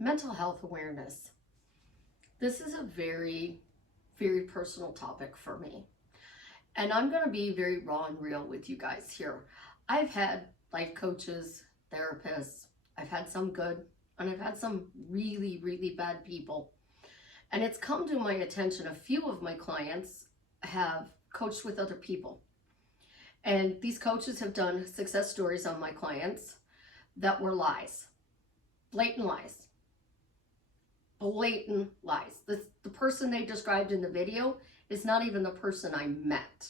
Mental health awareness. This is a very, very personal topic for me. And I'm going to be very raw and real with you guys here. I've had life coaches, therapists, I've had some good, and I've had some really, really bad people. And it's come to my attention, a few of my clients have coached with other people. And these coaches have done success stories on my clients that were lies, blatant lies. Blatant lies. The person they described in the video is not even the person I met.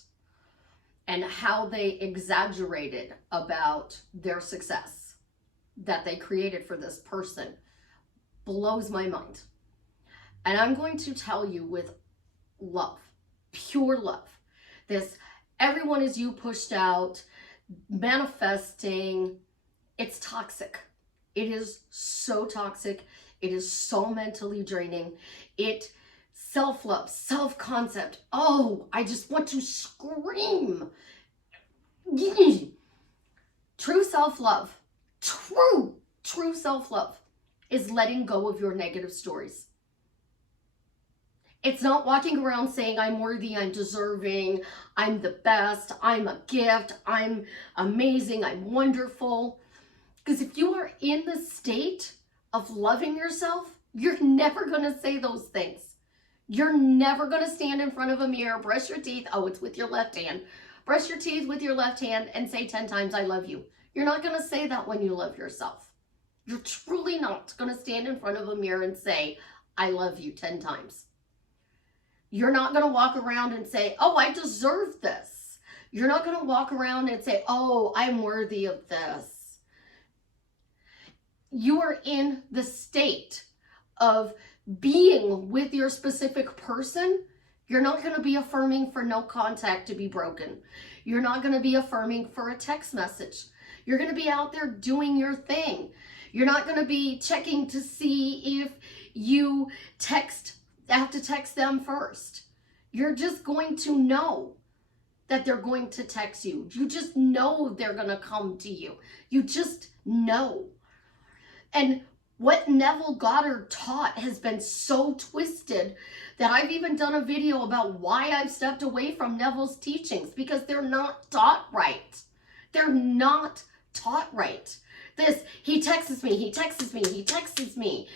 And how they exaggerated about their success that they created for this person blows my mind. And I'm going to tell you with love, pure love, this everyone is you pushed out, manifesting, it's toxic. It is so toxic. It is so mentally draining. It self-love, self-concept. Oh, I just want to scream. True self-love, true self-love is letting go of your negative stories. It's not walking around saying, I'm worthy, I'm deserving, I'm the best, I'm a gift, I'm amazing, I'm wonderful. Because if you are in the state of loving yourself, you're never going to say those things. You're never going to stand in front of a mirror, brush your teeth. Oh, it's with your left hand. Brush your teeth with your left hand and say 10 times, I love you. You're not going to say that when you love yourself. You're truly not going to stand in front of a mirror and say, I love you 10 times. You're not going to walk around and say, oh, I deserve this. You're not going to walk around and say, oh, I'm worthy of this. You are in the state of being with your specific person. You're not going to be affirming for no contact to be broken. You're not going to be affirming for a text message. You're going to be out there doing your thing. You're not going to be checking to see if you have to text them first. You're just going to know that they're going to text you. You just know they're going to come to you. You just know. And what Neville Goddard taught has been so twisted that I've even done a video about why I've stepped away from Neville's teachings, because they're not taught right. They're not taught right. He texts me.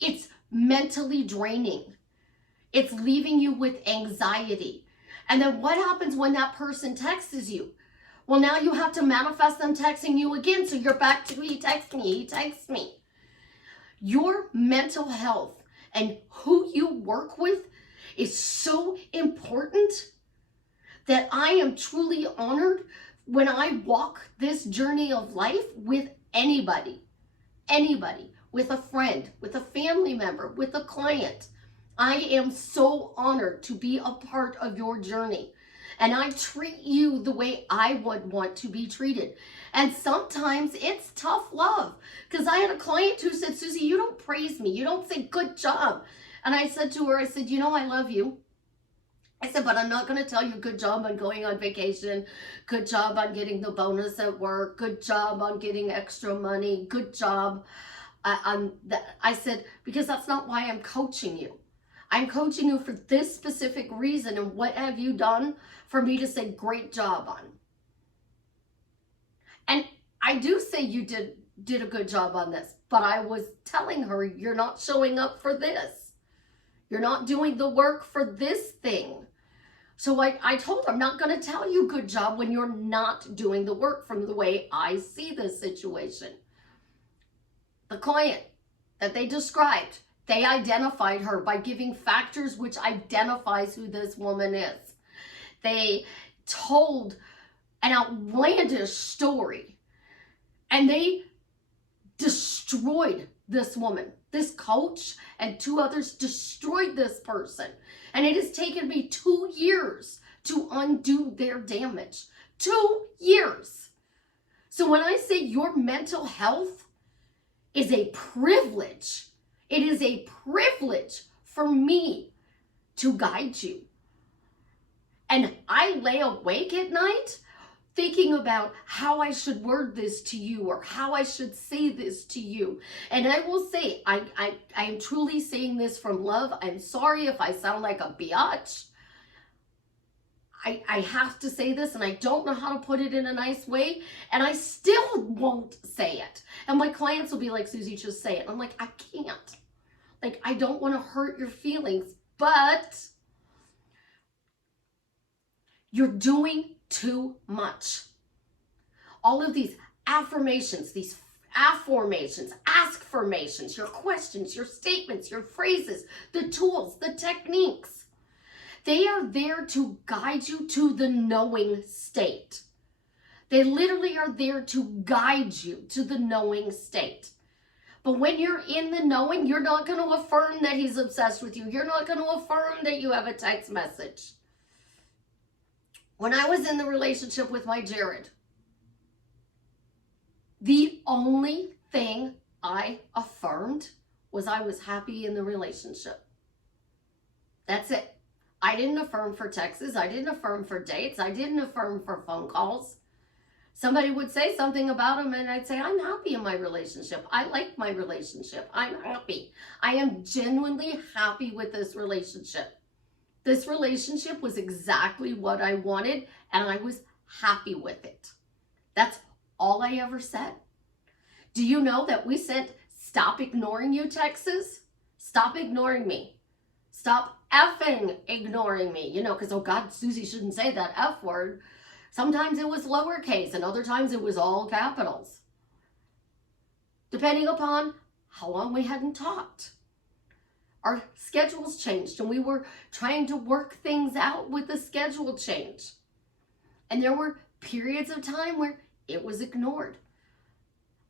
It's mentally draining. It's leaving you with anxiety. And then what happens when that person texts you? Well, now you have to manifest them texting you again. So you're back to, he texts me. Your mental health and who you work with is so important that I am truly honored when I walk this journey of life with anybody, with a friend, with a family member, with a client. I am so honored to be a part of your journey. And I treat you the way I would want to be treated. And sometimes it's tough love. Because I had a client who said, Susie, you don't praise me. You don't say good job. And I said to her, you know, I love you. I said, but I'm not going to tell you good job on going on vacation. Good job on getting the bonus at work. Good job on getting extra money. Good job. I said, because that's not why I'm coaching you. I'm coaching you for this specific reason. And what have you done for me to say great job on? And I do say you did a good job on this, but I was telling her, you're not showing up for this. You're not doing the work for this thing. So I told her, I'm not going to tell you good job when you're not doing the work from the way I see this situation. The client that they described, they identified her by giving factors which identifies who this woman is. They told an outlandish story and they destroyed this woman. This coach and 2 others destroyed this person. And it has taken me 2 years to undo their damage. 2 years. So when I say your mental health is a privilege, it is a privilege for me to guide you. And I lay awake at night thinking about how I should word this to you or how I should say this to you. And I will say, I am truly saying this from love. I'm sorry if I sound like a biatch. I have to say this, and I don't know how to put it in a nice way, and I still won't say it. And my clients will be like, Susie, just say it. I'm like, I can't. Like, I don't want to hurt your feelings, but you're doing too much. All of these affirmations, these affirmations, ask-formations, your questions, your statements, your phrases, the tools, the techniques, they are there to guide you to the knowing state. They literally are there to guide you to the knowing state. But when you're in the knowing, you're not going to affirm that he's obsessed with you. You're not going to affirm that you have a text message. When I was in the relationship with my Jared, the only thing I affirmed was I was happy in the relationship. That's it. I didn't affirm for texts. I didn't affirm for dates. I didn't affirm for phone calls. Somebody would say something about him and I'd say, I'm happy in my relationship. I like my relationship. I'm happy. I am genuinely happy with this relationship. This relationship was exactly what I wanted and I was happy with it. That's all I ever said. Do you know that we sent stop ignoring you texts? Stop ignoring me. Stop effing ignoring me. You know, because, oh God, Susie shouldn't say that F word. Sometimes it was lowercase and other times it was all capitals. Depending upon how long we hadn't talked. Our schedules changed and we were trying to work things out with the schedule change. And there were periods of time where it was ignored.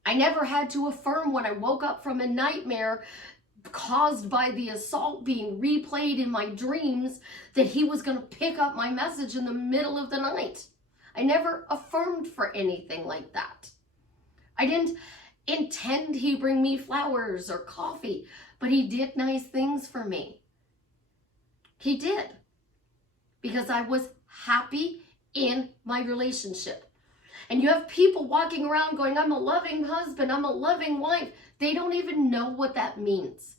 I never had to affirm when I woke up from a nightmare caused by the assault being replayed in my dreams that he was going to pick up my message in the middle of the night. I never affirmed for anything like that. I didn't intend he bring me flowers or coffee, but he did nice things for me. He did. Because I was happy in my relationship. And you have people walking around going, I'm a loving husband, I'm a loving wife. They don't even know what that means.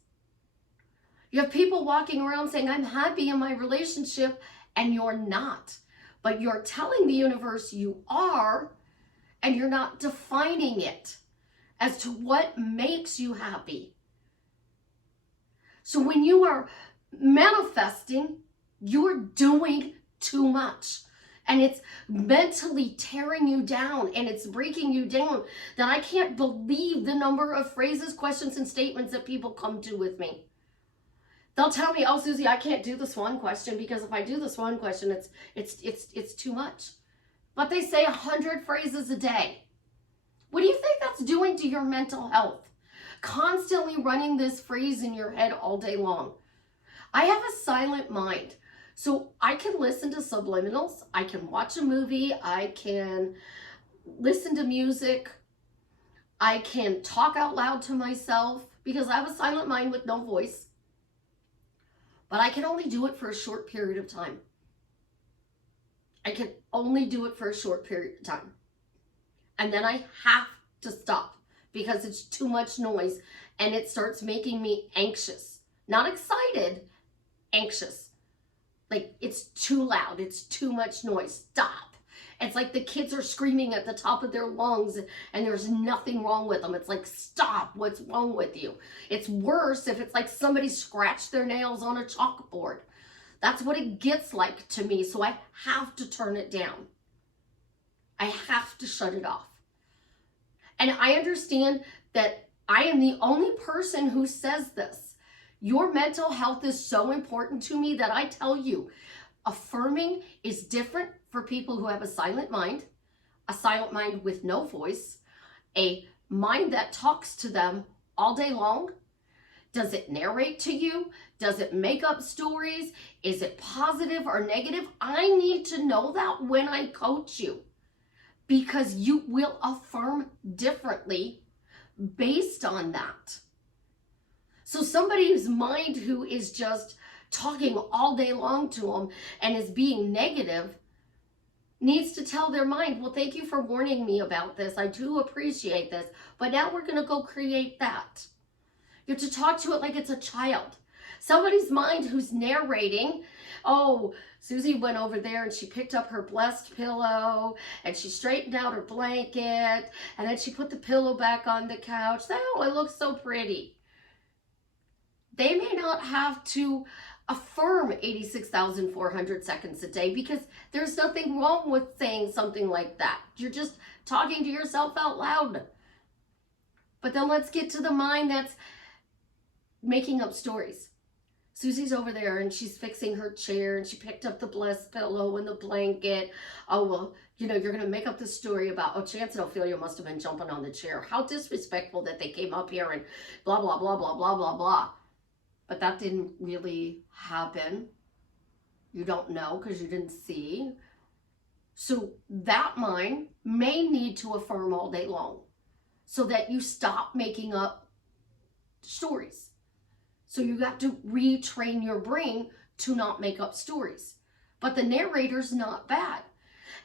You have people walking around saying, I'm happy in my relationship, and you're not. But you're telling the universe you are, and you're not defining it as to what makes you happy. So when you are manifesting, you're doing too much. And it's mentally tearing you down and it's breaking you down that I can't believe the number of phrases, questions, and statements that people come to with me. They'll tell me, oh, Susie, I can't do this one question because if I do this one question, it's too much. But they say 100 phrases a day. What do you think that's doing to your mental health? Constantly running this phrase in your head all day long. I have a silent mind. So I can listen to subliminals, I can watch a movie, I can listen to music, I can talk out loud to myself because I have a silent mind with no voice. But I can only do it for a short period of time. I can only do it for a short period of time. And then I have to stop because it's too much noise and it starts making me anxious. Not excited, anxious. Like, it's too loud. It's too much noise. Stop. It's like the kids are screaming at the top of their lungs and there's nothing wrong with them. It's like, stop. What's wrong with you? It's worse if it's like somebody scratched their nails on a chalkboard. That's what it gets like to me. So I have to turn it down. I have to shut it off. And I understand that I am the only person who says this. Your mental health is so important to me that I tell you, affirming is different for people who have a silent mind with no voice, a mind that talks to them all day long. Does it narrate to you? Does it make up stories? Is it positive or negative? I need to know that when I coach you because you will affirm differently based on that. So somebody's mind who is just talking all day long to them and is being negative, needs to tell their mind, well, thank you for warning me about this. I do appreciate this, but now we're going to go create that. You have to talk to it like it's a child. Somebody's mind who's narrating, oh, Susie went over there and she picked up her blessed pillow and she straightened out her blanket and then she put the pillow back on the couch. Oh, it looks so pretty. They may not have to affirm 86,400 seconds a day because there's nothing wrong with saying something like that. You're just talking to yourself out loud. But then let's get to the mind that's making up stories. Susie's over there and she's fixing her chair and she picked up the blessed pillow and the blanket. Oh, well, you know, you're going to make up this story about, oh, Chance and Ophelia must have been jumping on the chair. How disrespectful that they came up here and blah, blah, blah, blah, blah, blah, blah. But that didn't really happen. You don't know because you didn't see. So that mind may need to affirm all day long so that you stop making up stories. So you got to retrain your brain to not make up stories. But the narrator's not bad.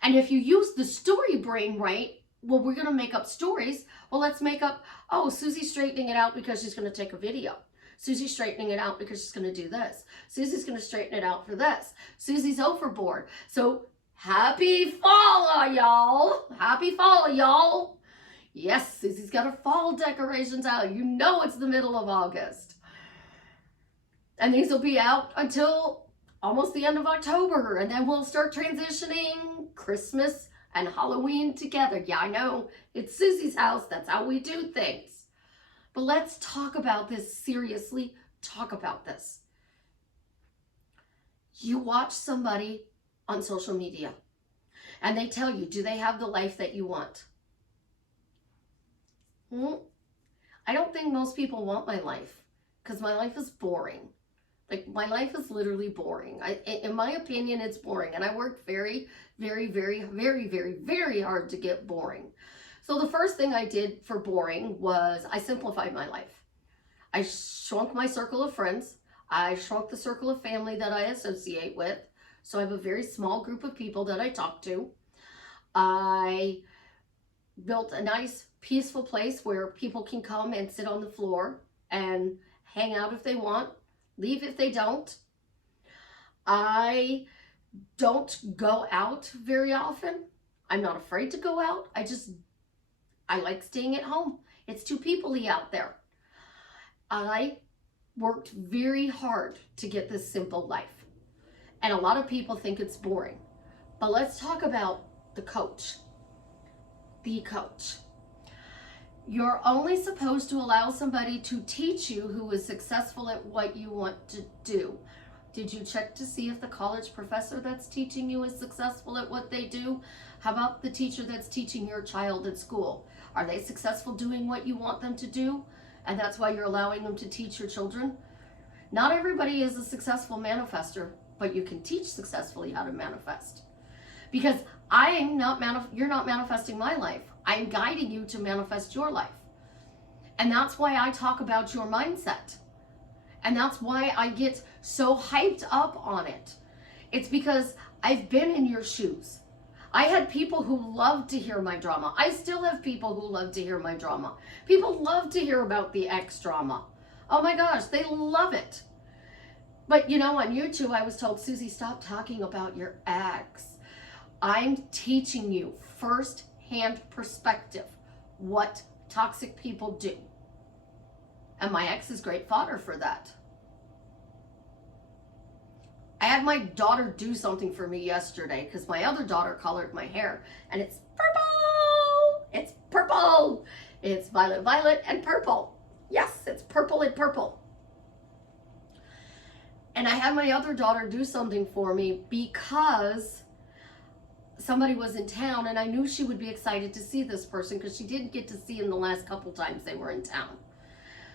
And if you use the story brain right, well, we're going to make up stories. Well, let's make up, oh, Susie's straightening it out because she's going to take a video. Susie's straightening it out because she's going to do this. Susie's going to straighten it out for this. Susie's overboard. So happy fall, y'all. Happy fall, y'all. Yes, Susie's got her fall decorations out. You know it's the middle of August. And these will be out until almost the end of October. And then we'll start transitioning Christmas and Halloween together. Yeah, I know. It's Susie's house. That's how we do things. But let's talk about this seriously. Talk about this. You watch somebody on social media and they tell you, do they have the life that you want? I don't think most people want my life because my life is boring. Like, my life is literally boring. In my opinion, it's boring. And I worked very, very, very, very, very, very hard to get boring. So the first thing I did for boring was I simplified my life. I shrunk my circle of friends. I shrunk the circle of family that I associate with. So I have a very small group of people that I talk to. I built a nice, peaceful place where people can come and sit on the floor and hang out if they want. Leave if they don't. I don't go out very often. I'm not afraid to go out. I like staying at home. It's too people-y out there. I worked very hard to get this simple life. And a lot of people think it's boring. But let's talk about the coach. The coach. You're only supposed to allow somebody to teach you who is successful at what you want to do. Did you check to see if the college professor that's teaching you is successful at what they do? How about the teacher that's teaching your child at school? Are they successful doing what you want them to do? And that's why you're allowing them to teach your children? Not everybody is a successful manifester, but you can teach successfully how to manifest. Because you're not manifesting my life. I'm guiding you to manifest your life. And that's why I talk about your mindset. And that's why I get so hyped up on it. It's because I've been in your shoes. I had people who loved to hear my drama. I still have people who love to hear my drama. People love to hear about the ex drama. Oh my gosh, they love it. But you know, on YouTube, I was told, Susie, stop talking about your ex. I'm teaching you first-hand perspective what toxic people do. And my ex is great fodder for that. I had my daughter do something for me yesterday because my other daughter colored my hair and it's purple. It's purple. It's violet, violet, and purple. Yes, it's purple and purple. And I had my other daughter do something for me because somebody was in town and I knew she would be excited to see this person because she didn't get to see him the last couple times they were in town.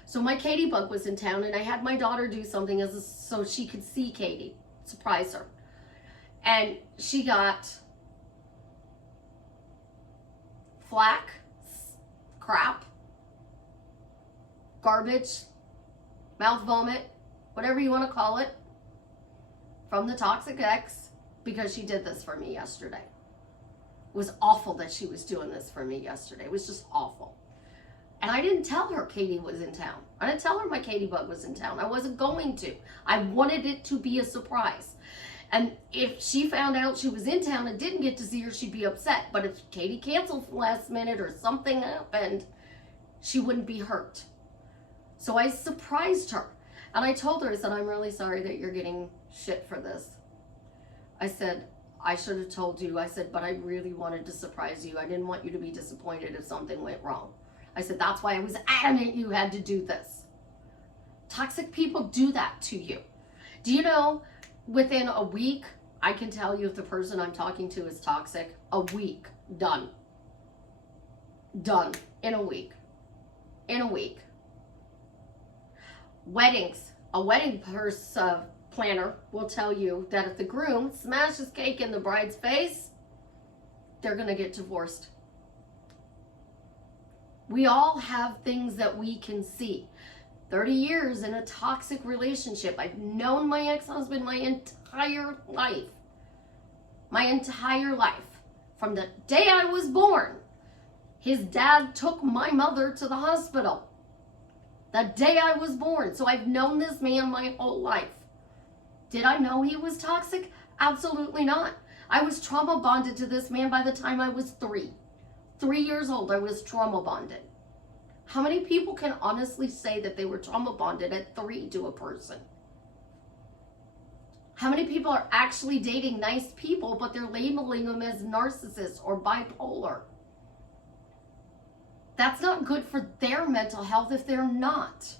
So my Katie bug was in town and I had my daughter do something so she could see Katie, surprise her. And she got flack, crap, garbage, mouth vomit, whatever you want to call it, from the toxic ex because she did this for me yesterday. It was awful that she was doing this for me yesterday. It was just awful. And I didn't tell her Katie was in town. I didn't tell her my Katie bug was in town. I wasn't going to. I wanted it to be a surprise. And if she found out she was in town and didn't get to see her, she'd be upset. But if Katie canceled last minute or something happened, she wouldn't be hurt. So I surprised her. And I told her, I said, I'm really sorry that you're getting shit for this. I said, I should have told you. I said, but I really wanted to surprise you. I didn't want you to be disappointed if something went wrong. I said, that's why I was adamant you had to do this. Toxic people do that to you. Do you know, within a week, I can tell you if the person I'm talking to is toxic. A week. Done. Done. In a week. In a week. Weddings. A wedding planner will tell you that if the groom smashes cake in the bride's face, they're going to get divorced. We all have things that we can see. 30 years in a toxic relationship. I've known my ex-husband my entire life. My entire life. From the day I was born, his dad took my mother to the hospital. The day I was born. So I've known this man my whole life. Did I know he was toxic? Absolutely not. I was trauma bonded to this man by the time I was 3. 3 years old, I was trauma bonded. How many people can honestly say that they were trauma bonded at 3 to a person? How many people are actually dating nice people, but they're labeling them as narcissists or bipolar? That's not good for their mental health if they're not.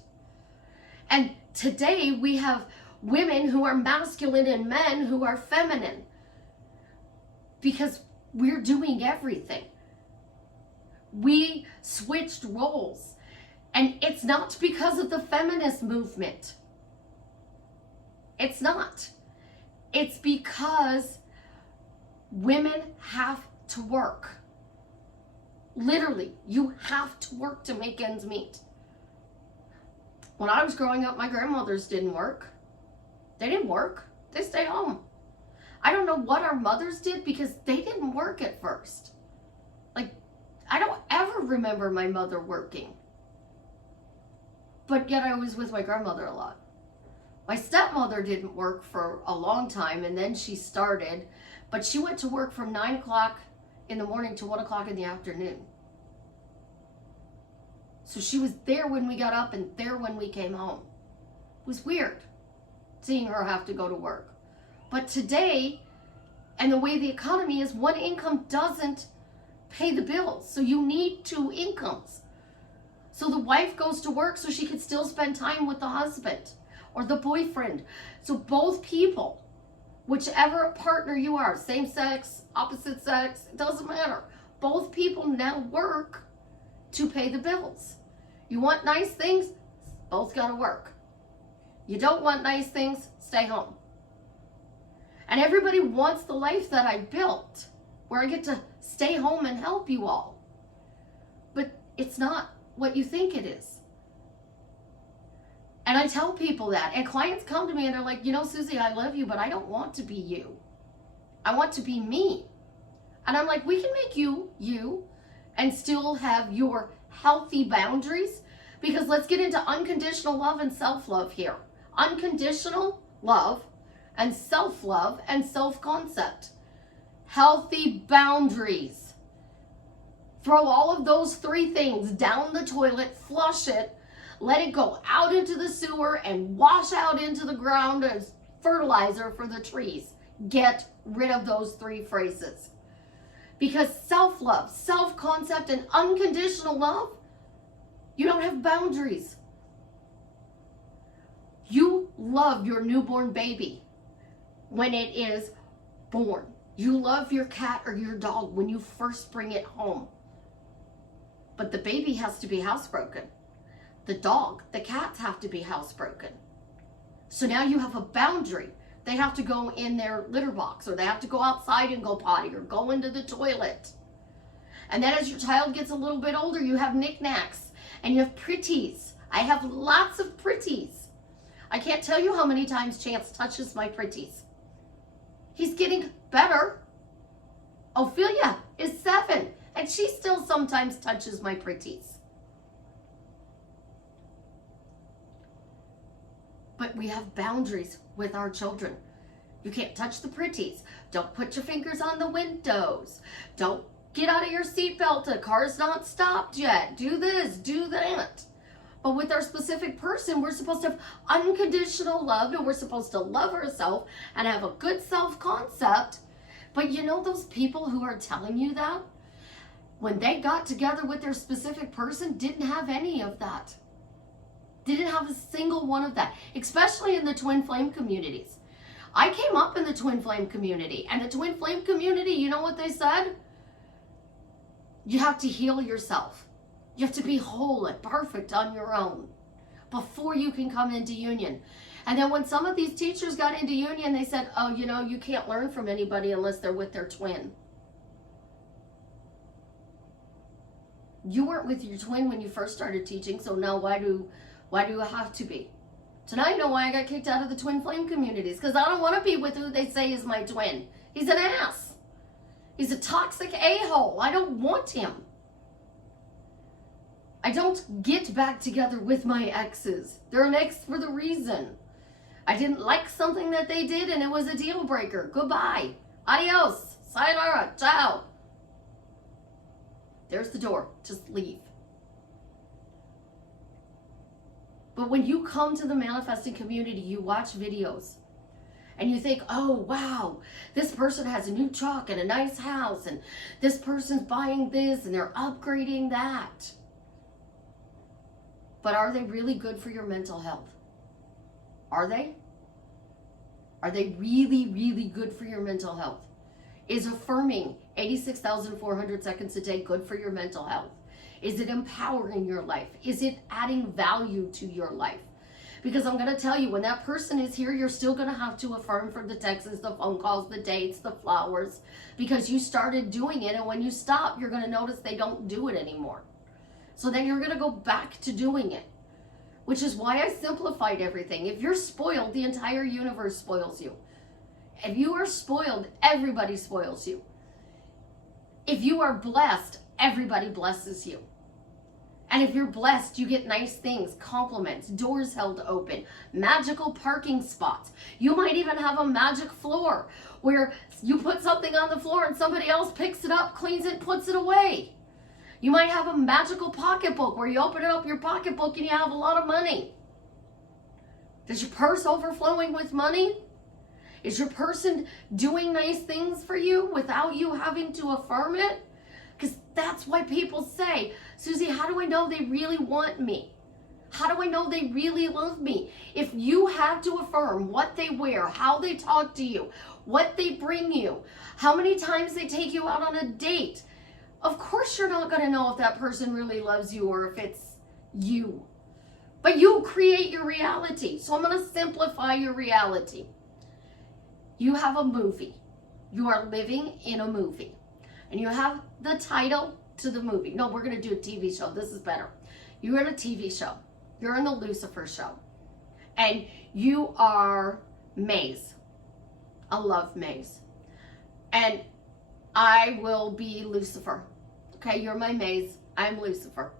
And today we have women who are masculine and men who are feminine because we're doing everything. We switched roles, and it's not because of the feminist movement. It's not. It's because women have to work. Literally, you have to work to make ends meet. When I was growing up, my grandmothers didn't work. They didn't work. They stayed home. I don't know what our mothers did because they didn't work at first. Like, I don't ever remember my mother working. But yet I was with my grandmother a lot. My stepmother didn't work for a long time, and then she started, but she went to work from 9 o'clock in the morning to 1 o'clock in the afternoon. So she was there when we got up and there when we came home. It was weird seeing her have to go to work. But today, and the way the economy is, one income doesn't pay the bills. So you need 2 incomes. So the wife goes to work so she can still spend time with the husband or the boyfriend. So both people, whichever partner you are, same sex, opposite sex, it doesn't matter. Both people now work to pay the bills. You want nice things? Both gotta work. You don't want nice things? Stay home. And everybody wants the life that I built, where I get to stay home and help you all. But it's not what you think it is. And I tell people that, and clients come to me and they're like, you know, Susie, I love you, but I don't want to be you. I want to be me. And I'm like, we can make you, you, and still have your healthy boundaries, because let's get into unconditional love and self-love here. Unconditional love and self-love and self-concept. Healthy boundaries. Throw all of those 3 things down the toilet, flush it, let it go out into the sewer and wash out into the ground as fertilizer for the trees. Get rid of those 3 phrases. Because self-love, self-concept, and unconditional love, you don't have boundaries. You love your newborn baby when it is born. You love your cat or your dog when you first bring it home. But the baby has to be housebroken. The dog, the cats have to be housebroken. So now you have a boundary. They have to go in their litter box, or they have to go outside and go potty, or go into the toilet. And then as your child gets a little bit older, you have knickknacks and you have pretties. I have lots of pretties. I can't tell you how many times Chance touches my pretties. He's getting better. Ophelia is 7, and she still sometimes touches my pretties. But we have boundaries with our children. You can't touch the pretties. Don't put your fingers on the windows. Don't get out of your seatbelt. The car's not stopped yet. Do this, do that. But with our specific person, we're supposed to have unconditional love, and we're supposed to love ourselves and have a good self-concept. But you know those people who are telling you that, when they got together with their specific person, didn't have any of that. Didn't have a single one of that, especially in the twin flame communities. I came up in the twin flame community, and the twin flame community, you know what they said? You have to heal yourself. You have to be whole and perfect on your own before you can come into union. And then when some of these teachers got into union, they said, oh, you know, you can't learn from anybody unless they're with their twin. You weren't with your twin when you first started teaching, so now why do you have to be? So now you know why I got kicked out of the twin flame communities, because I don't want to be with who they say is my twin. He's an ass. He's a toxic a-hole. I don't want him. I don't get back together with my exes. They're an ex for the reason. I didn't like something that they did, and it was a deal breaker. Goodbye. Adios. Sayonara. Ciao. There's the door. Just leave. But when you come to the manifesting community, you watch videos and you think, oh, wow, this person has a new truck and a nice house, and this person's buying this and they're upgrading that. But are they really good for your mental health? Are they? Are they really, really good for your mental health? Is affirming 86,400 seconds a day good for your mental health? Is it empowering your life? Is it adding value to your life? Because I'm going to tell you, when that person is here, you're still going to have to affirm for the texts, the phone calls, the dates, the flowers, because you started doing it. And when you stop, you're going to notice they don't do it anymore. So then you're going to go back to doing it, which is why I simplified everything. If you're spoiled, the entire universe spoils you. If you are spoiled, everybody spoils you. If you are blessed, everybody blesses you. And if you're blessed, you get nice things, compliments, doors held open, magical parking spots. You might even have a magic floor where you put something on the floor and somebody else picks it up, cleans it, puts it away. You might have a magical pocketbook where you open up your pocketbook and you have a lot of money. Is your purse overflowing with money? Is your person doing nice things for you without you having to affirm it? Because that's why people say, Susie, how do I know they really want me? How do I know they really love me? If you have to affirm what they wear, how they talk to you, what they bring you, how many times they take you out on a date, of course you're not going to know if that person really loves you or if it's you. But you create your reality. So I'm going to simplify your reality. You have a movie. You are living in a movie. And you have the title to the movie. No, we're going to do a TV show. This is better. You're in a TV show. You're in the Lucifer show. And you are Maze. I love Maze. And I will be Lucifer. Okay, you're my Maze. I'm Lucifer.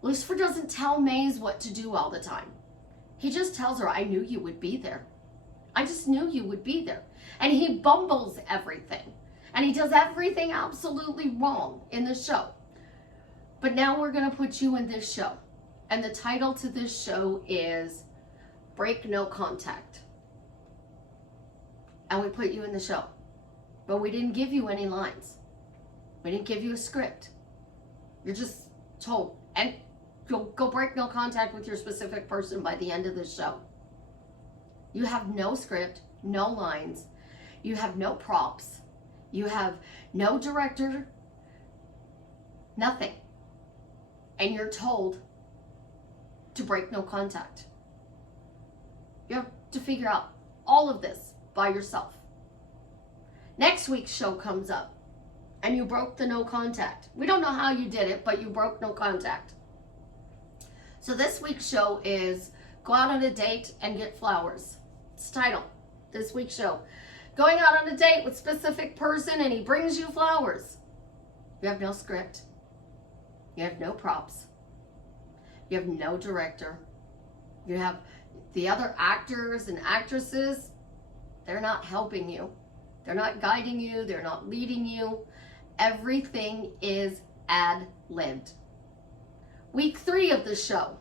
Lucifer doesn't tell Maze what to do all the time. He just tells her, I knew you would be there. I just knew you would be there. And he bumbles everything. And he does everything absolutely wrong in the show. But now we're going to put you in this show. And the title to this show is Break No Contact. And we put you in the show. But we didn't give you any lines. We didn't give you a script. You're just told. And go break no contact with your specific person by the end of the show. You have no script, no lines. You have no props. You have no director, nothing. And you're told to break no contact. You have to figure out all of this by yourself. Next week's show comes up and you broke the no contact. We don't know how you did it, but you broke no contact. So this week's show is Go Out on a Date and Get Flowers. It's the title. This week's show. going out on a date with a specific person and he brings you flowers. You have no script. You have no props. You have no director. You have the other actors and actresses. They're not helping you. They're not guiding you. They're not leading you. Everything is ad-libbed. Week 3 of the show.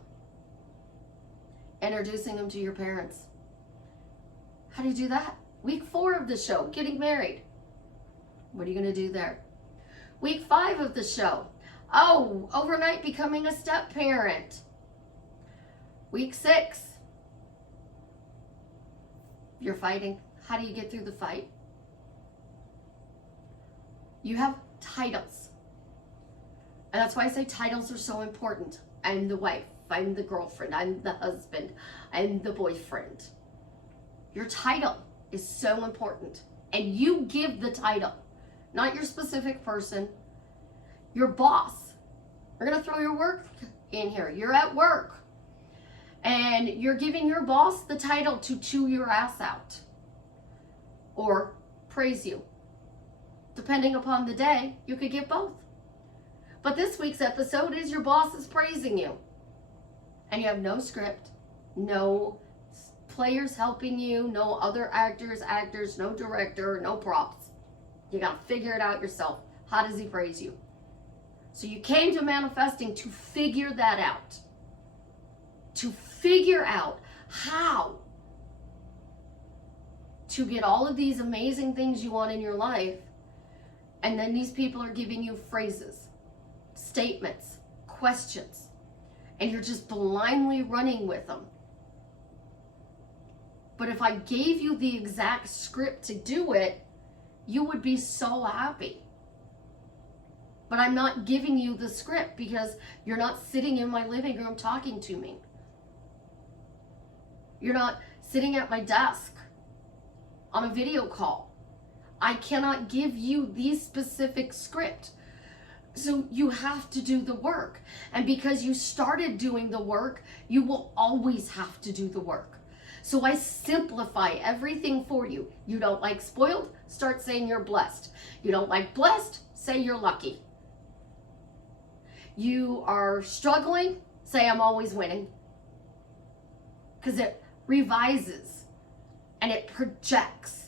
Introducing them to your parents. How do you do that? Week 4 of the show. Getting married. What are you going to do there? Week 5 of the show. Oh, overnight becoming a step parent. Week 6. You're fighting. How do you get through the fight? You have titles. And that's why I say titles are so important. I'm the wife. I'm the girlfriend. I'm the husband. I'm the boyfriend. Your title is so important. And you give the title, not your specific person. Your boss. We're going to throw your work in here. You're at work. And you're giving your boss the title to chew your ass out. Or praise you. Depending upon the day, you could get both. But this week's episode is your boss is praising you. And you have no script, no players helping you, no other actors, no director, no props. You got to figure it out yourself. How does he praise you? So you came to manifesting to figure that out. To figure out how to get all of these amazing things you want in your life. And then these people are giving you phrases, statements, questions, and you're just blindly running with them. But if I gave you the exact script to do it, you would be so happy. But I'm not giving you the script because you're not sitting in my living room talking to me. You're not sitting at my desk on a video call. I cannot give you the specific script. So you have to do the work. And because you started doing the work, you will always have to do the work. So I simplify everything for you. You don't like spoiled? Start saying you're blessed. You don't like blessed? Say you're lucky. You are struggling? Say I'm always winning. Because it revises and it projects.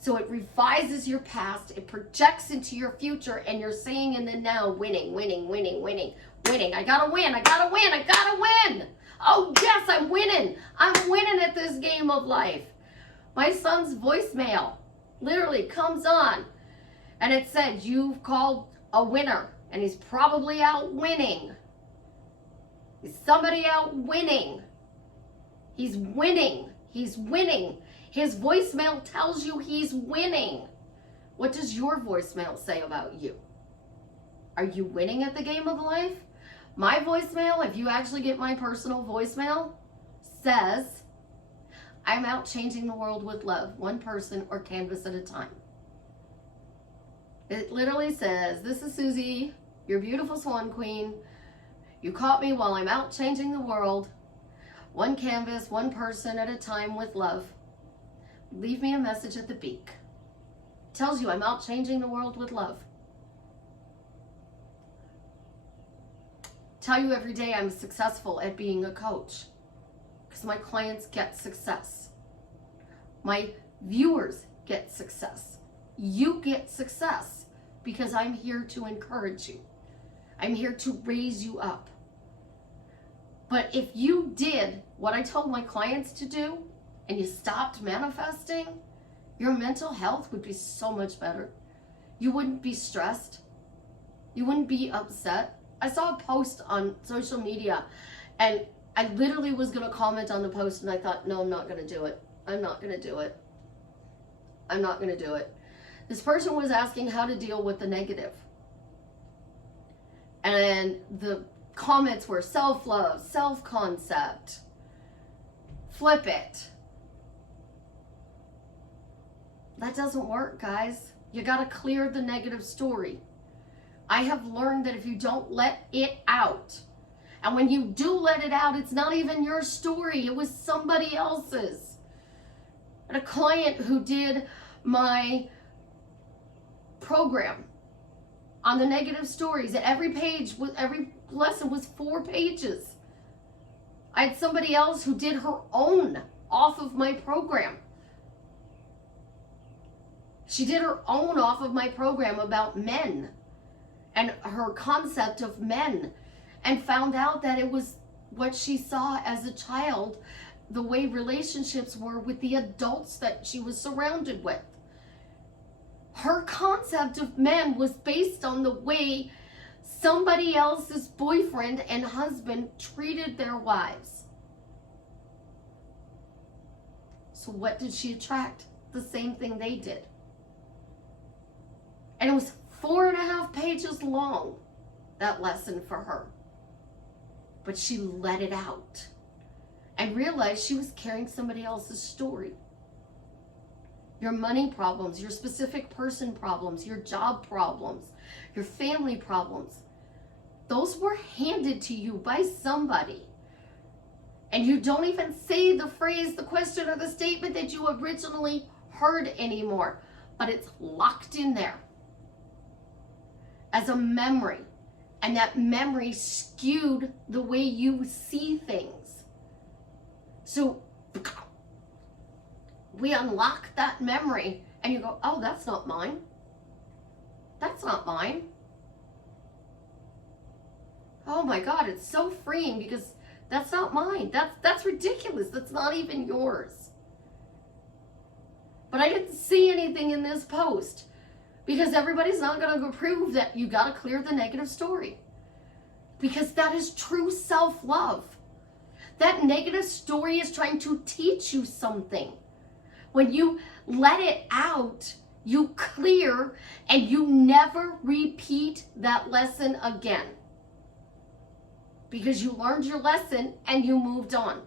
So it revises your past, it projects into your future, and you're saying in the now, winning, winning, winning, winning, winning. I gotta win, I gotta win, I gotta win. Oh yes, I'm winning. I'm winning at this game of life. My son's voicemail literally comes on, and it said, you've called a winner, and he's probably out winning. Is somebody out winning? He's winning. He's winning. His voicemail tells you he's winning. What does your voicemail say about you? Are you winning at the game of life? My voicemail, if you actually get my personal voicemail, says, I'm out changing the world with love, one person or canvas at a time. It literally says, this is Susie, your beautiful swan queen. You caught me while I'm out changing the world, one canvas, one person at a time with love. Leave me a message at the beak. Tells you I'm out changing the world with love. Tell you every day I'm successful at being a coach. Because my clients get success. My viewers get success. You get success because I'm here to encourage you. I'm here to raise you up. But if you did what I told my clients to do, and you stopped manifesting, your mental health would be so much better. You wouldn't be stressed. You wouldn't be upset. I saw a post on social media, and I literally was going to comment on the post, and I thought, no, I'm not going to do it. I'm not going to do it. I'm not going to do it. This person was asking how to deal with the negative. And the comments were self-love, self-concept, flip it. That doesn't work, guys. You got to clear the negative story. I have learned that if you don't let it out, and when you do let it out, it's not even your story. It was somebody else's. And a client who did my program on the negative stories. Every lesson was 4 pages. I had somebody else who did her own off of my program. She did her own off of my program about men and her concept of men, and found out that it was what she saw as a child, the way relationships were with the adults that she was surrounded with. Her concept of men was based on the way somebody else's boyfriend and husband treated their wives. So what did she attract? The same thing they did. And it was 4.5 pages long, that lesson for her. But she let it out and realized she was carrying somebody else's story. Your money problems, your specific person problems, your job problems, your family problems, those were handed to you by somebody. And you don't even say the phrase, the question, or the statement that you originally heard anymore, but it's locked in there as a memory. And that memory skewed the way you see things. So we unlock that memory and you go, oh, that's not mine. That's not mine. Oh my God, it's so freeing because that's not mine. That's ridiculous. That's not even yours. But I didn't see anything in this post because everybody's not going to prove that you got to clear the negative story. Because that is true self-love. That negative story is trying to teach you something. When you let it out, you clear and you never repeat that lesson again. Because you learned your lesson and you moved on.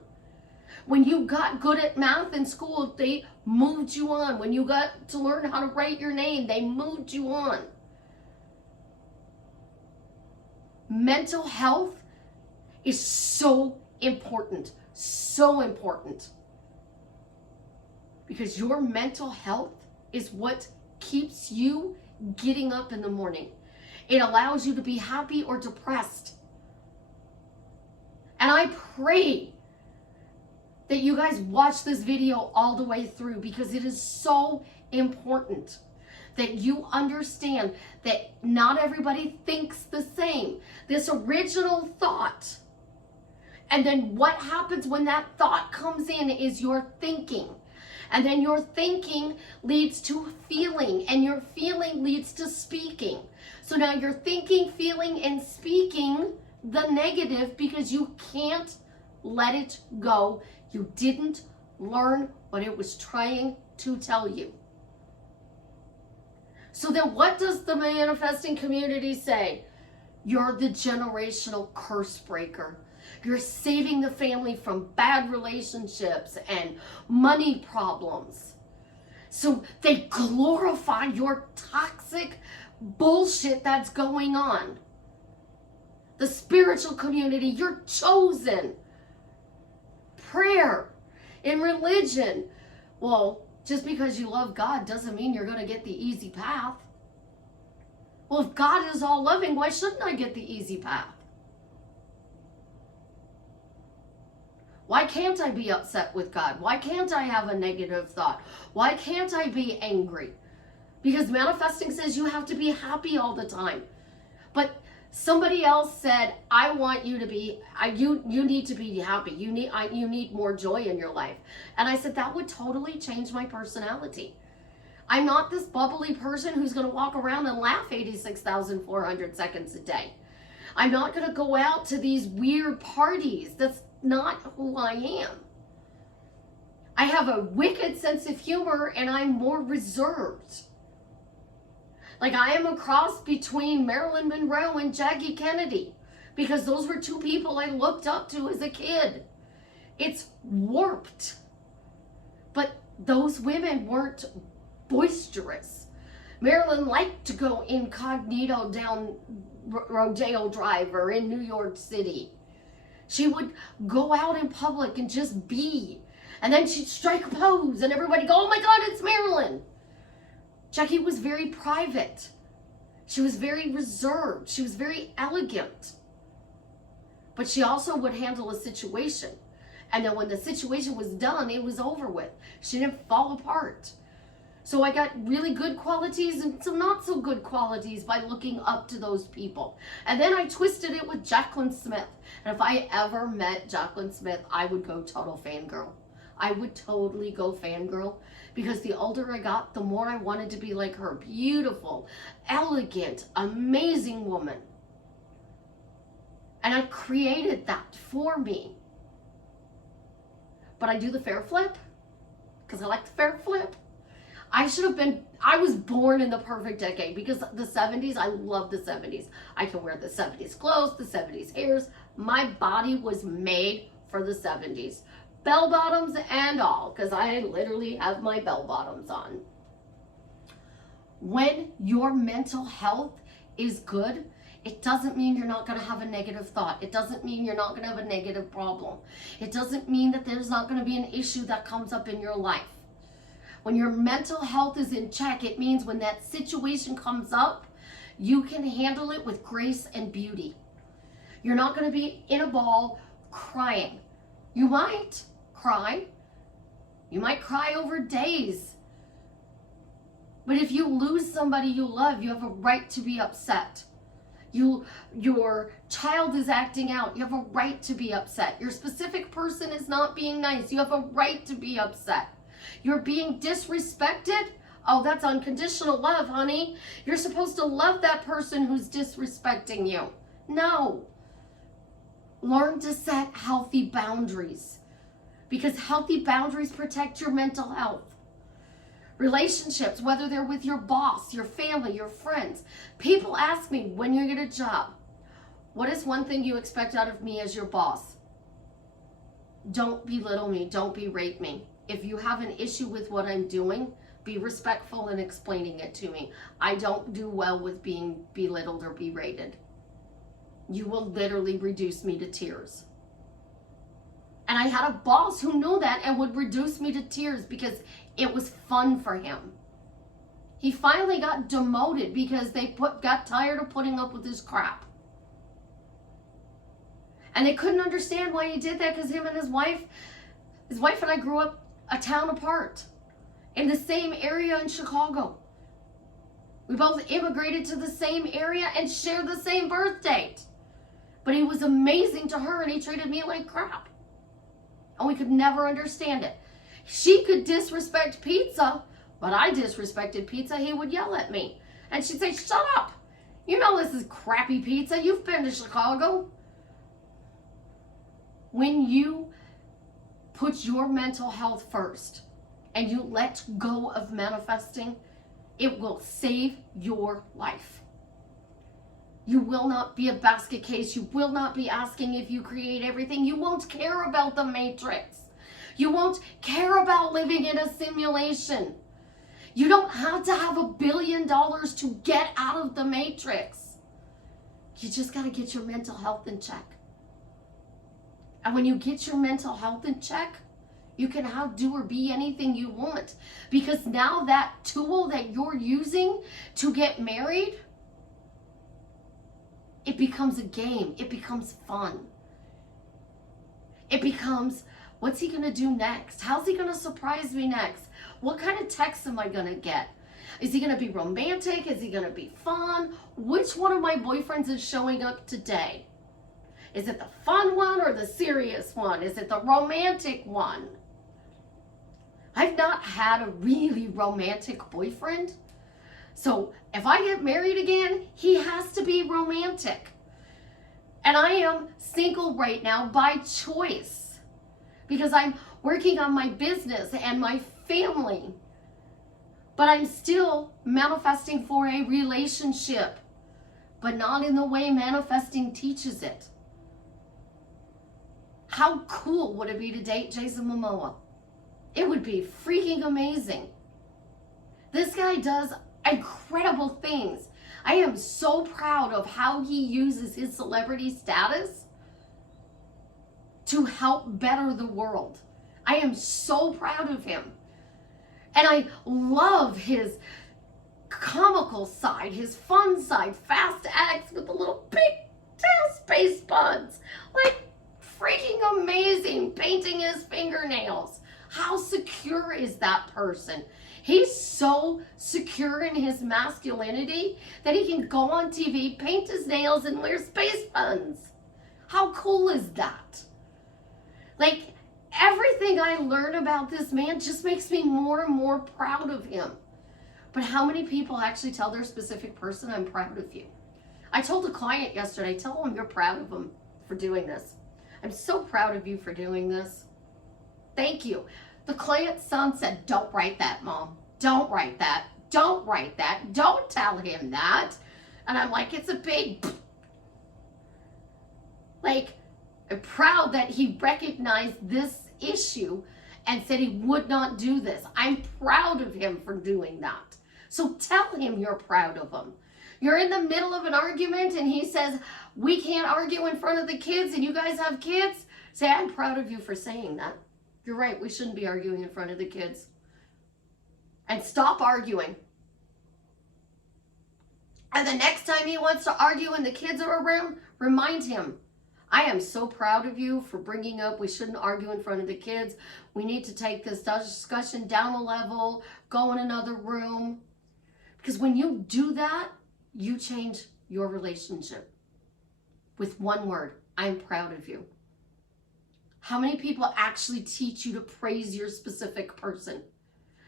When you got good at math in school, they moved you on. When you got to learn how to write your name, they moved you on. Mental health is so important. So important. Because your mental health is what keeps you getting up in the morning. It allows you to be happy or depressed. And I pray that you guys watch this video all the way through because it is so important that you understand that not everybody thinks the same. This original thought, and then what happens when that thought comes in is your thinking. And then your thinking leads to feeling, and your feeling leads to speaking. So now you're thinking, feeling, and speaking the negative because you can't let it go. You didn't learn what it was trying to tell you. So then what does the manifesting community say? You're the generational curse breaker. You're saving the family from bad relationships and money problems. So they glorify your toxic bullshit that's going on. The spiritual community, you're chosen. Prayer in religion. Well, just because you love God doesn't mean you're going to get the easy path. Well, if God is all loving, why shouldn't I get the easy path? Why can't I be upset with God? Why can't I have a negative thought? Why can't I be angry? Because manifesting says you have to be happy all the time. But somebody else said, I want you to be, you need to be happy. You need more joy in your life. And I said, that would totally change my personality. I'm not this bubbly person who's going to walk around and laugh 86,400 seconds a day. I'm not going to go out to these weird parties. That's not who I am. I have a wicked sense of humor and I'm more reserved. Like I am a cross between Marilyn Monroe and Jackie Kennedy because those were two people I looked up to as a kid. It's warped. But those women weren't boisterous. Marilyn liked to go incognito down Rodeo Drive or in New York City. She would go out in public and just be. And then she'd strike a pose and everybody go, oh my God, it's Marilyn. Jackie was very private. She was very reserved. She was very elegant. But she also would handle a situation. And then when the situation was done, it was over with. She didn't fall apart. So I got really good qualities and some not so good qualities by looking up to those people. And then I twisted it with Jacqueline Smith. And if I ever met Jacqueline Smith, I would go total fangirl. I would totally go fangirl, because the older I got, the more I wanted to be like her. Beautiful, elegant, amazing woman. And I created that for me. But I do the fair flip, because I like the fair flip. I was born in the perfect decade, because the 70s, I love the 70s. I can wear the 70s clothes, the 70s hairs. My body was made for the 70s. Bell bottoms and all, because I literally have my bell bottoms on. When your mental health is good, it doesn't mean you're not going to have a negative thought. It doesn't mean you're not going to have a negative problem. It doesn't mean that there's not going to be an issue that comes up in your life. When your mental health is in check, it means when that situation comes up, you can handle it with grace and beauty. You're not going to be in a ball crying. You might cry. You might cry over days. But if you lose somebody you love, you have a right to be upset. Your child is acting out. You have a right to be upset. Your specific person is not being nice. You have a right to be upset. You're being disrespected. Oh, that's unconditional love, honey. You're supposed to love that person who's disrespecting you. No. Learn to set healthy boundaries, because healthy boundaries protect your mental health. Relationships, whether they're with your boss, your family, your friends. People ask me, when you get a job, what is one thing you expect out of me as your boss? Don't belittle me. Don't berate me. If you have an issue with what I'm doing, be respectful in explaining it to me. I don't do well with being belittled or berated. You will literally reduce me to tears. And I had a boss who knew that and would reduce me to tears because it was fun for him. He finally got demoted because they got tired of putting up with his crap. And they couldn't understand why he did that, because him and his wife and I grew up a town apart in the same area in Chicago. We both immigrated to the same area and shared the same birth date. But he was amazing to her and he treated me like crap. And we could never understand it. She could disrespect pizza, but I disrespected pizza. He would yell at me. And she'd say, shut up. You know this is crappy pizza. You've been to Chicago. When you put your mental health first and you let go of manifesting, it will save your life. You will not be a basket case. You will not be asking if you create everything. You won't care about the matrix. You won't care about living in a simulation. You don't have to have $1 billion to get out of the matrix. You just got to get your mental health in check. And when you get your mental health in check, you can do or be anything you want. Because now that tool that you're using to get married, it becomes a game. It becomes fun. It becomes, what's he going to do next? How's he going to surprise me next? What kind of text am I going to get? Is he going to be romantic? Is he going to be fun? Which one of my boyfriends is showing up today? Is it the fun one or the serious one? Is it the romantic one? I've not had a really romantic boyfriend. So if I get married again, he has to be romantic. And I am single right now by choice because I'm working on my business and my family. But I'm still manifesting for a relationship, but not in the way manifesting teaches it. How cool would it be to date Jason Momoa? It would be freaking amazing. This guy does incredible things. I am so proud of how he uses his celebrity status to help better the world. I am so proud of him. And I love his comical side, his fun side, fast acts with the little pigtail space buns. Like, freaking amazing, painting his fingernails. How secure is that person? He's so secure in his masculinity that he can go on TV, paint his nails, and wear space buns. How cool is that? Like, everything I learn about this man just makes me more and more proud of him. But how many people actually tell their specific person, I'm proud of you? I told a client yesterday, tell them you're proud of them for doing this. I'm so proud of you for doing this. Thank you. The client's son said, don't write that, Mom. Don't write that. Don't write that. Don't tell him that. And I'm like, it's a big... Like, I'm proud that he recognized this issue and said he would not do this. I'm proud of him for doing that. So tell him you're proud of him. You're in the middle of an argument and he says, we can't argue in front of the kids and you guys have kids. Say, I'm proud of you for saying that. You're right, we shouldn't be arguing in front of the kids. And stop arguing. And the next time he wants to argue and the kids are around, remind him, I am so proud of you for bringing up we shouldn't argue in front of the kids. We need to take this discussion down a level, go in another room. Because when you do that, you change your relationship. With one word, I'm proud of you. How many people actually teach you to praise your specific person?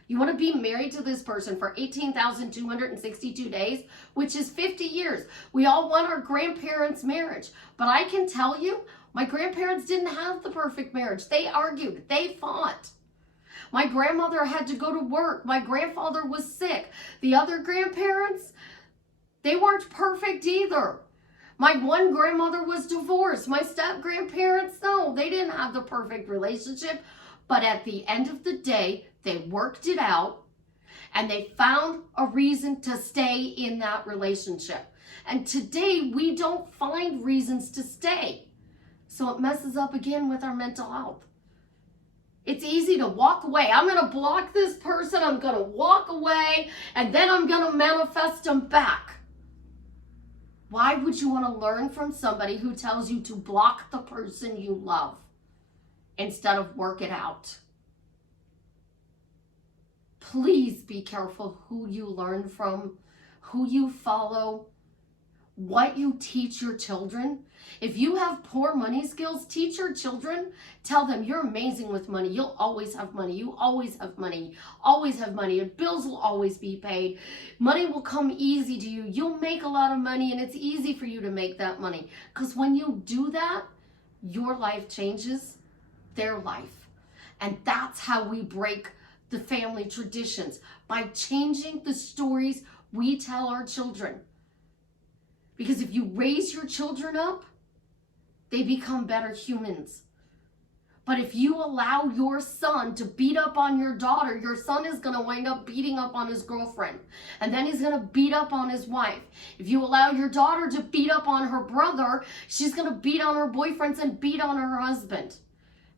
You want to be married to this person for 18,262 days, which is 50 years. We all want our grandparents' marriage. But I can tell you, my grandparents didn't have the perfect marriage. They argued. They fought. My grandmother had to go to work. My grandfather was sick. The other grandparents, they weren't perfect either. My one grandmother was divorced. My step-grandparents, no, they didn't have the perfect relationship. But at the end of the day, they worked it out and they found a reason to stay in that relationship. And today, we don't find reasons to stay. So it messes up again with our mental health. It's easy to walk away. I'm going to block this person. I'm going to walk away and then I'm going to manifest them back. Why would you want to learn from somebody who tells you to block the person you love instead of work it out? Please be careful who you learn from, who you follow, what you teach your children. If you have poor money skills, teach your children. Tell them you're amazing with money. You'll always have money. You always have money. Always have money. And bills will always be paid. Money will come easy to you. You'll make a lot of money and it's easy for you to make that money. Because when you do that, your life changes, their life. And that's how we break the family traditions, by changing the stories we tell our children. Because if you raise your children up, they become better humans. But if you allow your son to beat up on your daughter, your son is going to wind up beating up on his girlfriend. And then he's going to beat up on his wife. If you allow your daughter to beat up on her brother, she's going to beat on her boyfriends and beat on her husband.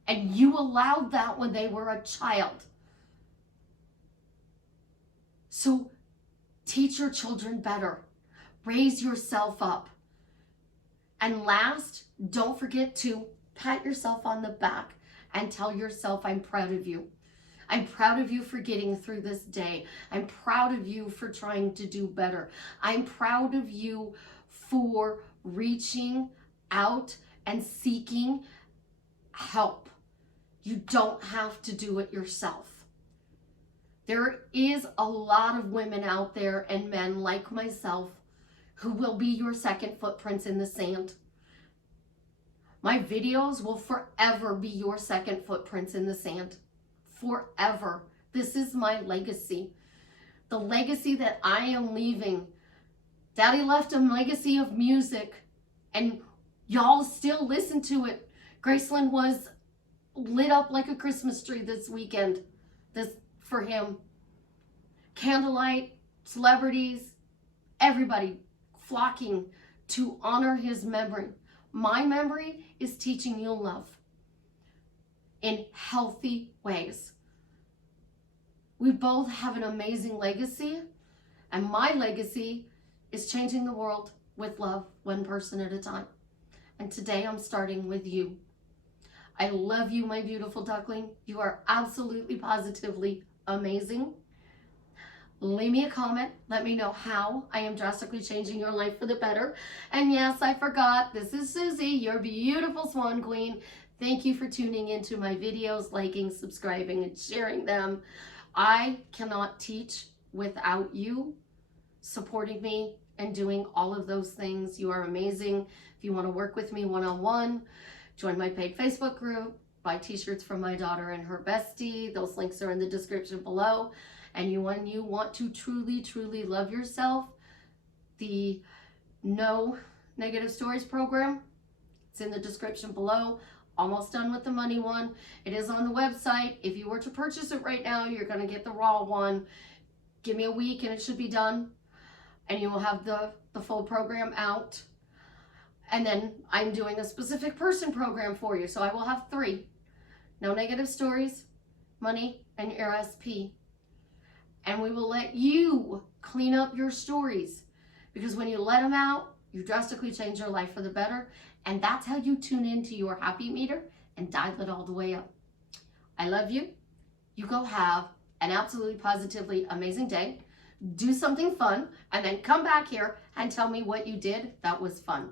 And you allowed that when they were a child. So teach your children better. Raise yourself up. And last, don't forget to pat yourself on the back and tell yourself, I'm proud of you. I'm proud of you for getting through this day. I'm proud of you for trying to do better. I'm proud of you for reaching out and seeking help. You don't have to do it yourself. There is a lot of women out there and men like myself who will be your second footprints in the sand. My videos will forever be your second footprints in the sand. Forever. This is my legacy. The legacy that I am leaving. Daddy left a legacy of music and y'all still listen to it. Graceland was lit up like a Christmas tree this weekend. For him. Candlelight, celebrities, everybody flocking to honor his memory. My memory is teaching you love in healthy ways. We both have an amazing legacy, And my legacy is changing the world with love, one person at a time. And today I'm starting with you. I love you, my beautiful duckling. You are absolutely, positively amazing. Leave me a comment. Let me know how I am drastically changing your life for the better. And yes, I forgot. This is Susie, your beautiful swan queen. Thank you for tuning into my videos, liking, subscribing, and sharing them. I cannot teach without you supporting me and doing all of those things. You are amazing. If you want to work with me one-on-one, join my paid Facebook group, buy t-shirts from my daughter and her bestie. Those links are in the description below. And when you want to truly, truly love yourself, the No Negative Stories program, it's in the description below. Almost done with the money one. It is on the website. If you were to purchase it right now, you're going to get the raw one. Give me a week and it should be done. And you will have the full program out. And then I'm doing a specific person program for you. So I will have 3. No Negative Stories, money, and your SP. And we will let you clean up your stories. Because when you let them out, you drastically change your life for the better. And that's how you tune into your happy meter and dial it all the way up. I love you. You go have an absolutely, positively amazing day. Do something fun. And then come back here and tell me what you did that was fun.